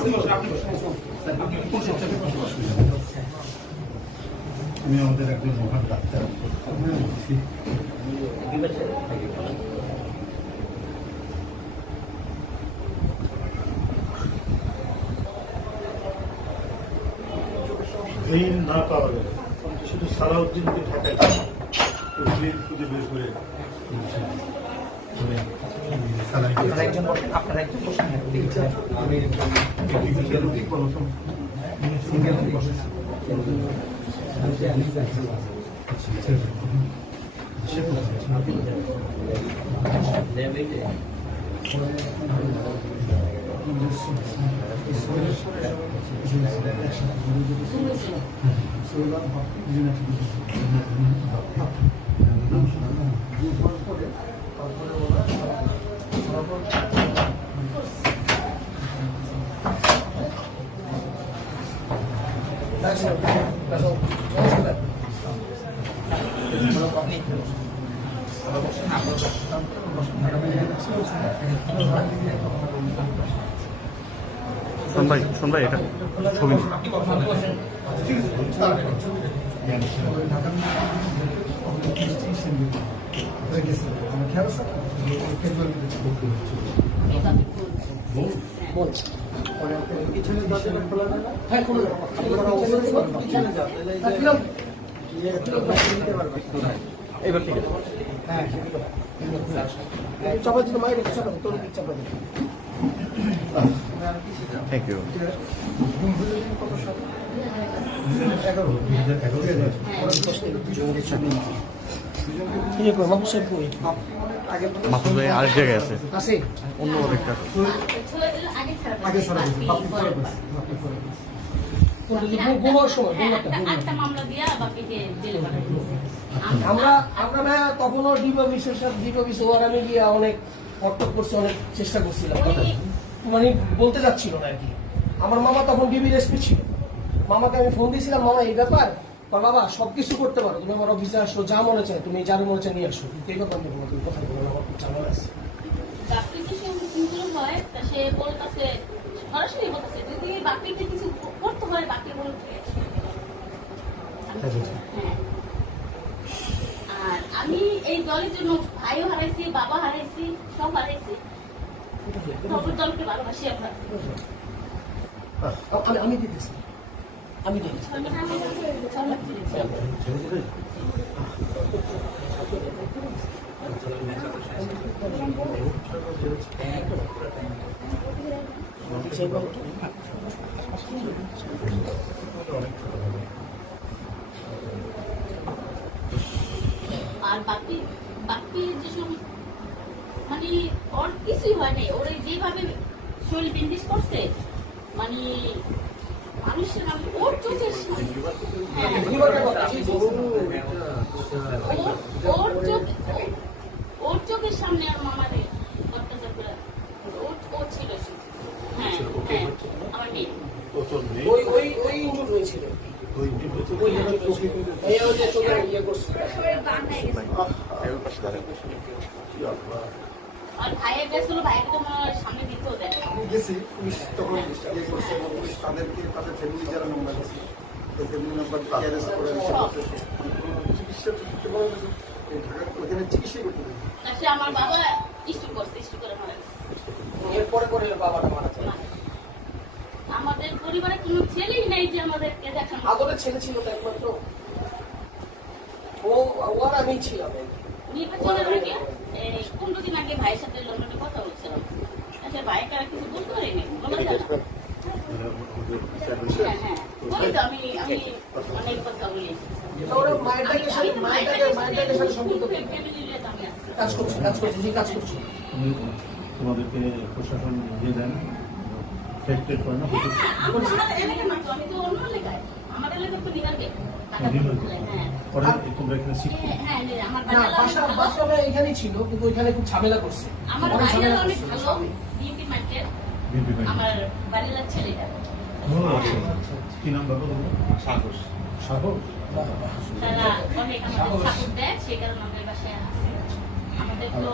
আমি আমাদের একজন মহান ডাক্তার না পাওয়া গেলে শুধু সালাউদ্দিনকে ব্রেইন খুঁজে বের করে মানে, সালাই করে। আপনারা একজন বসেন আপনারা একজন বসেন আমি প্রথম সিঙ্গেল বসেন সে কোথায়? শোন ভাই শোন ভাই এটা ছবি এবার ঠিক আছে চাপা দিতে মায়ের চাপা তোর চাপা দিতে থ্যাংক ইউ এগারো। দুই হাজার এগারো ভাই আরেক জায়গায় আছে। অন্য একটা আমরা তখনও ডিবা সাথে ডিবা ওয়ারামে গিয়ে অনেক হট্টক করছে অনেক চেষ্টা করছিলাম। মানে বলতে যাচ্ছিল না আর কি। আমার মামা তখন ডিবির এসপি ছিল। মামাকে আমি ফোন দিয়েছিলাম মামা এই ব্যাপার বা বাবা সবকিছু করতে পারো। তুমি আমার অফিসে আসো যা মনে চায় তুমি যার মনে চায় নিয়ে আসো। কিন্তু এই কথা আমি বলব তুমি কোথায় বলো আমার ঝামেলা আছে। বাকিকে সে সিঙ্গুলো হয় তা সে বলতেছে সরাসরি বলতেছে যদি বাকিকে কিছু করতে হয় বাকি হ্যাঁ। আর আমি এই দলের জন্য ভাইও হারাইছি বাবা হারাইছি সব হারাইছি। দলকে ভালোবাসি আমরা। আমি আমি দিতেছি। আর বাকি বাকি যেসব মানে ওর কিছুই হয় নাই। ওর যেভাবে শরীর বিন্দিস করছে মানে মানুষের মানে চোখের সামনে হ্যাঁ আর মামারে ছিল হ্যাঁ হ্যাঁ আমার মেয়ে ওই ওই ওই ইনজুর হয়েছিল চোখে ইয়ে করছে আর ভাইয়ের গেছিল ভাইয়ের তো সামনে দিতেও দেয়। আমি গেছি পুলিশ তখন ইয়ে করছে পুলিশ তাদেরকে তাদের ফ্যামিলি যারা মেম্বার আছে তো ফ্যামিলি মেম্বার অ্যারেস্ট করে চিকিৎসা করতে পারে না। ঢাকা ওখানে চিকিৎসা করতে দেয় আমার বাবা স্ট্রোক করছে স্ট্রোক করে মারা গেছে। এরপরে পরে বাবাটা মারা যায়। আমাদের পরিবারে কোনো ছেলেই নেই যে আমাদের দেখেন আদরের ছেলে ছিল তো একমাত্র। ও ও আর আমি ছিলাম। নির্বাচনের আগে? এই পনেরো দিন আগে ভাইয়ের সাথে লন্ডনে কথা বলছিলাম আচ্ছা ভাইকে আর কিছু বলতে পারিনি বলা যায় না হ্যাঁ হ্যাঁ বলি তো আমি আমি অনেক কথা বলি তোমাদেরকে প্রশাসন দিয়ে দেন করে না এখানেই ছিল কিন্তু ওইখানে খুব ঝামেলা করছে আমার বাড়ির ছেলেটা কি নাম বাবা সাহস সাহস তারা অনেক আমাদের সাপোর্ট দেয় সেই কারণে আমাদের বাসায় আমাদের তো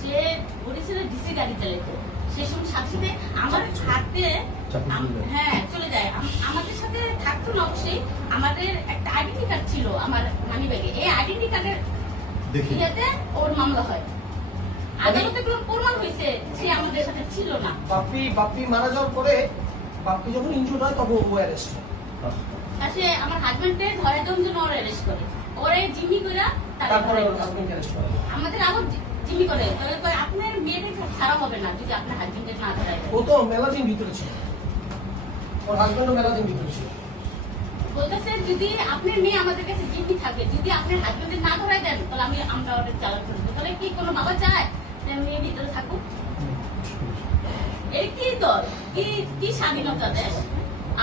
সে বলেছিল ডিসি গাড়ি চালাইতো সেই সময় সাথে সাথে আমার হাতে হ্যাঁ চলে যায়। আমাদের সাথে থাকতো না অবশ্যই আমাদের একটা আইডেন্টি কার্ড ছিল আমার মানি ব্যাগে এই আইডেন্টি কার্ডের দেখি। ইয়েতে ওর মামলা হয়। আদালতে কোনো প্রমাণ হয়েছে সে আমাদের সাথে ছিল না। বাপ্পি বাপ্পি মারা যাওয়ার পরে বাপ্পি যখন ইনজুর হয় তখন ও অ্যারেস্ট হয়। আর আমার হাজবেন্ডে ধরে জন্য ওরা অ্যারেস্ট করে। ওরে জিম্মি করে তারপরে আমাদের আবার জিম্মি করে। তবে কয়, আপনার মেয়েদের ছাড়া হবে না যদি আপনার হাজবেন্ডের না ধরায় ও তো মেলা দিন ভিতরে ছিল। ওর হাজবেন্ডও মেলা দিন ভিতরে ছিল। বলতেছে যদি আপনার মেয়ে আমাদের কাছে জিম্মি থাকে যদি আপনার হাজবেন্ডের না ধরায় দেন তাহলে আমি আমরা ওদের চালান তাহলে কি কোনো বাবা চায় যে মেয়ে ভিতরে থাকুক? এই কি দল? কি কি স্বাধীনতা দেশ?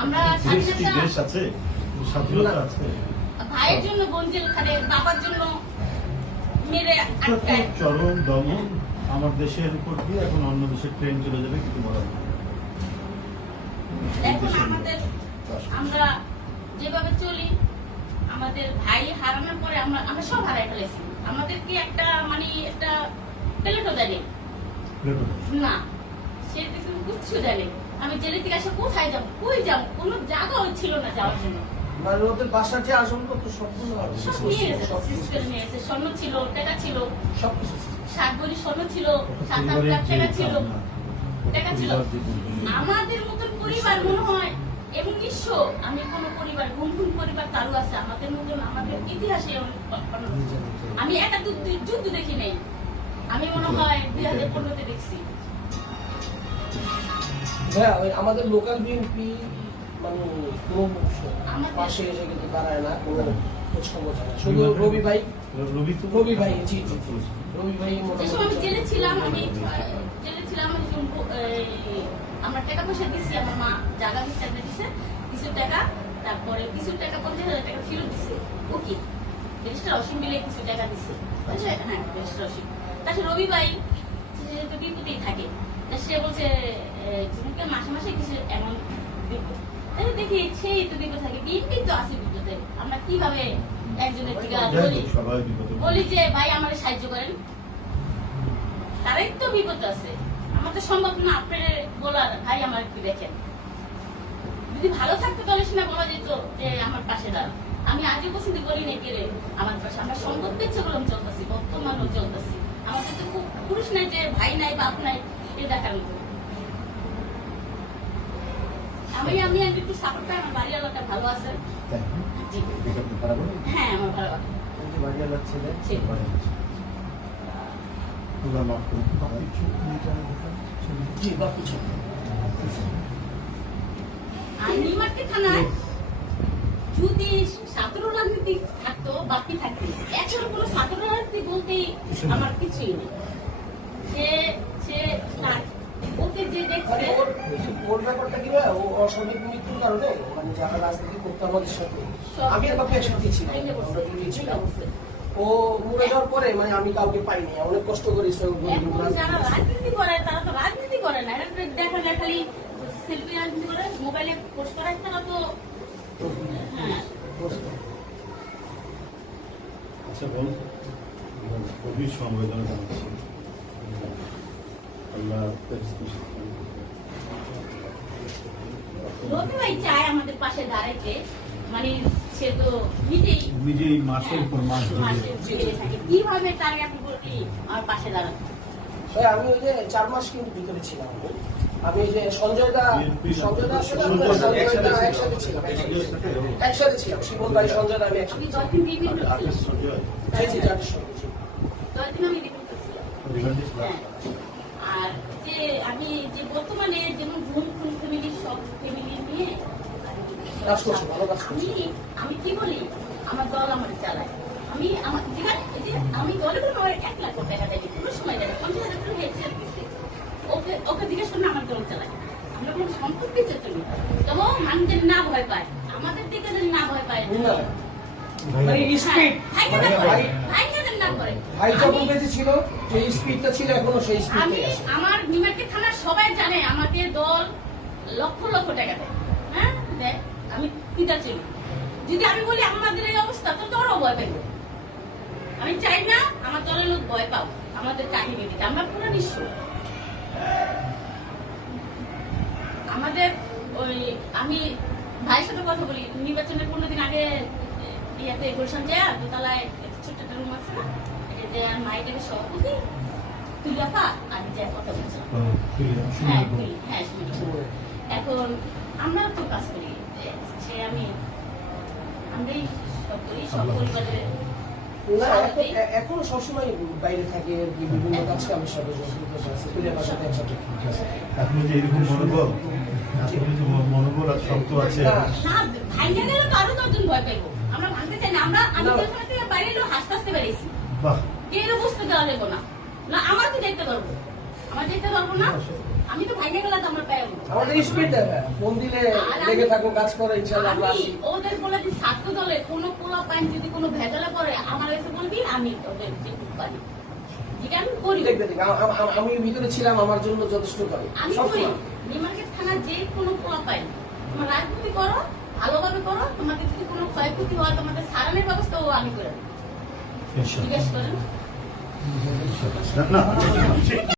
আমরা স্বাধীনতা দেশ আছে? স্বাধীনতা আছে। ভাইয়ের জন্য বঞ্জেল খাটে বাবার জন্য মেরে আটকায়। চরম দমন। আমার দেশের উপর দিয়ে এখন অন্য দেশের ট্রেন চলে যাবে কিছু বলার এখন আমাদের আমরা যেভাবে চলি আমাদের ভাই হারানোর পরে আমরা আমরা সব হারাই ফেলেছি। আমাদেরকে একটা মানে একটা প্লেটও দেয়নি। না সে কিছু কিচ্ছু দেয়নি। আমি জেলে থেকে আসে কোথায় যাব? কই যাব? কোনো জায়গাও ছিল না যাওয়ার জন্য। মানে ওদের বাসার যে আসনপত্র সবগুলো সব নিয়ে গেছে শেষ নিয়ে গেছে। স্বর্ণ ছিল টাকা ছিল। সব কিছু সাত ভরি স্বর্ণ ছিল সাত আট লাখ টাকা ছিল। টাকা ছিল। পরিবার যে দুর্নীতি। আমাদের মতন পরিবার মনে হয় এবং নিঃস্ব। আমি কোন পরিবার পরিবার তারও আছে আমাদের মতন আমাদের ইতিহাসে আমি একা যুদ্ধ যুদ্ধ দেখি নাই। আমি মনে হয় দুই হাজার পনেরোতে দেখছি। হ্যাঁ আমাদের লোকাল বিএনপি মানে কোনো পাশে এসে কিন্তু দাঁড়ায় না কোনো খোঁজ খবর থাকে না। শুধু রবি ভাই। রবি রবি ভাই জি জি। রবি ভাই। জেলে ছিলাম আমি মোটামুটি জেলে ছিলাম আমি এই, আমরা টাকা পয়সা দিচ্ছি আমার মা জায়গা দিচ্ছে একটা দিচ্ছে কিছু টাকা তারপরে কিছু টাকা পঞ্চাশ হাজার টাকা ফেরত দিচ্ছে ওকে রেজিস্টার অসীম মিলে কিছু টাকা দিচ্ছে বুঝলে? হ্যাঁ রেজিস্টার অসীম। তাছাড়া রবি ভাই সে তো বিপদেই থাকে তা সে বলছে মাসে মাসে কিছু এমন দিব। তাহলে দেখি সেই তো বিপদ থাকে। বিএনপি তো আছে বিপদে। আমরা কীভাবে একজনের বলি? যে ভাই আমার সাহায্য করেন। তারাই তো বিপদ আছে। আমার তো সম্ভব না আপনার বলার। ভাই আমার একটু দেখেন। যদি ভালো থাকতো তাহলে সেটা বলা যেত যে আমার পাশে দাঁড়ান। আমি আগে পছন্দ করি না কেড়ে আমার পাশে। আমরা সম্পদ পেয়েছে বলে আমি চলতেছি বর্তমানও চলতেছি। আমাদের তো খুব পুরুষ নাই যে ভাই নাই বাপ নাই এ দেখার মতো। আমি আমি একটু সাপোর্ট পাই আমার বাড়ি এলাকা ভালো আছে। হ্যাঁ আমার ভালো আছে। জি। বাপ্পি ছিল থানায় যদি রাজনীতি থাকতো বাকি থাকতো এখন কোনো রাজনীতি বলতে আমার কিছুই নেই। সে যে মানে দেখছে ওর ওর ব্যাপারটা কি ও অস্বাভাবিক মৃত্যুর কারণে মানে যারা রাজনীতি করতো আমাদের সাথে আমি আর বাপি একসাথে ছিলাম আমরা ছিলাম। ও মরে যাওয়ার পরে মানে আমি কাউকে পাইনি। অনেক কষ্ট করে যারা রাজনীতি করে তারা তো রাজনীতি করে না। দেখা যায় খালি সেলফি রাজনীতি করে মোবাইলে পোস্ট করার তারা তো হ্যাঁ। আচ্ছা বল। গভীর সংবেদনা জানাচ্ছি। আল্লাহ চায় আমাদের পাশে দাঁড়াইতে। মানে সে তো নিজেই নিজেই মাসের পর মাস। কীভাবে তার আমার পাশে দাঁড়াতে? আমি ওই যে চার মাস কিন্তু ভিতরে ছিলাম আমি। যে সঞ্জয় দা সঞ্জয় দা একসাথে ছিলাম। একসাথে ছিলাম। একসাথে ছিলাম। শিবন ভাই সঞ্জয় দা আমি একসাথে দিন আমি করছিলাম যে আমি যে বর্তমানে যেমন ঘুম ঘুম ফ্যামিলি সব ফ্যামিলি নিয়ে। আমি আমি কি বলি? আমার দল আমার চালায়। আমি আমার যেখানে যে আমি দলে কোনো আমার এক লাখ টাকা দেয় কোনো সময় দেয় পঞ্চাশ হাজার টাকা হেডসেট দিচ্ছে ওকে ওকে জিজ্ঞেস করলে আমার দল চালায়। আমরা কোনো সম্পত্তি চলি তবু মানুষ যেন না ভয় পায়। আমাদের দিকে যেন না ভয় পায়। না। মানে স্পিড ভাই। কেন করে ভাই কেন না করে। ভাই যখন বেঁচে ছিল যে স্পিডটা ছিল এখনও সেই আমি আমার নিমার্কেট থানার সবাই জানে আমাকে দল লক্ষ লক্ষ টাকা দেয়। হ্যাঁ? দেয়। আমি পিতা চিনি যদি আমি বলি আমাদের এই অবস্থা তো তোরও ভয় পাইব। আমি চাই না আমার দলের লোক ভয় পাও আমাদের কাহিনী দিতে আমরা পুরো নিঃস্ব। আমাদের ওই আমি ভাইয়ের সাথে কথা বলি নির্বাচনের পনেরো দিন আগে ইয়াতে গুলশান যায় দোতলায় রুম আছে সভাপতি আমি কথা বলছি হ্যাঁ হ্যাঁ এখন আমরা তো কাজ করি সে আমি আমরাই সব করি সব পরিবারের না এখন এ- এখনও সবসময় বাইরে থাকে বিভিন্ন কাজ পরিবারের সাথে একসাথে। আপনি যে এরকম মনোবল আপনি যে মনোবল আর শক্ত আছে না, ভাইয়া গেলে তো আরও দশজন ভয় পাইবো। আমরা ভাঙতে চাই না। আমরা আমি। যেখানে থেকে বাইরে এলো হাসতে হাসতে বেরিয়েছি। বাহ। কেউ বুঝতে দেওয়া যাব না। না আমার কি দেখতে পারব। আমার দেখতে পারব না। আমি তো ভাইয়া গেলে তো আমরা পাইবো আমাদের স্পিড দেবে ফোন দিলে লেগে থাকো কাজ করো ইনশাল্লাহ আমরা আসি ওদের বলে যে ছাত্র দলে কোনো পোলা পাইন যদি কোনো ভেজালে পড়ে আমার কাছে বলবি আমি ওদের পারি। আমি ভিতরে ছিলাম আমার জন্য যথেষ্ট করে। আমি করি। নিমার্কেট থানার যে কোনো পোলা পাইন তোমার রাজনীতি করো ভালোভাবে করো তোমাদের যদি কোনো ক্ষয়ক্ষতি হয় তোমাদের সারানোর ব্যবস্থাও আমি করে দেবো। জিজ্ঞেস করেন।